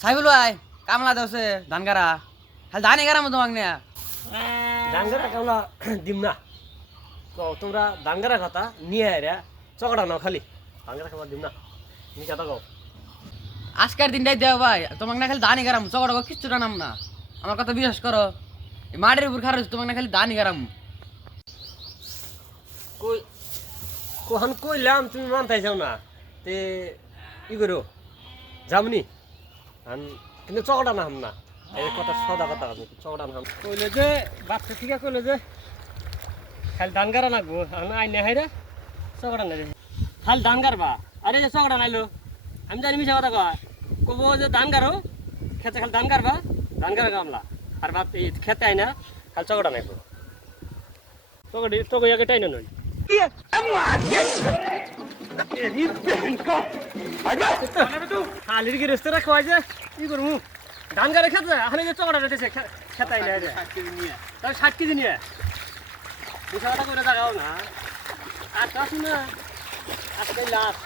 সাইবুল ভাই কামলা দেওছে ধান গারা খালি ধানই গারাম তোমাক নিয়া ধান গারা কামলা দিম না তো তোমরা ধান গারা কথা নিয়ে আয় চকড়া নাও খালি ধান গারা কামলা দিম না নি কথা কও আজকের দিনটাই দেও ভাই তোমাক না খালি ধানই গারাম চকড়া কিচ্ছুটা নাম না আমার কথা বিশ্বাস করো এই মাটির উপর খারাপ তোমাক না খালি ধানই গারাম কই কোহান কইলাম তুমি মানতাই যাও না তে ই করো যামনি আন কিন্তু চকড়া নাম না এই কথা সদা কথা আমি চকড়া নাম কইলে যে বাচ্চা ঠিক কইলে যে খালি ধান গারা লাগবো আমি আই না হাইরা চকড়া না খালি ধান গারবা আরে যে চকড়া নাইলো আমি জানি মিছা কথা কয় কব যে ধান গারো খেতে খালি ধান গারবা ধান গারা কামলা আর বাপ এই খেতে আই না খালি চকড়া নাইবো চকড়ি তো আগে টাইনা নই খালির কি রেস্তোরাঁ খাওয়াই যে কি করবো ধান গাড়ি খেতে এখানে যে চকড়া রেতেছে খেতাই না তাহলে 60 কেজি নিয়ে মিশা কথা করে দেখাও না আর কাশু না আজকে লাস্ট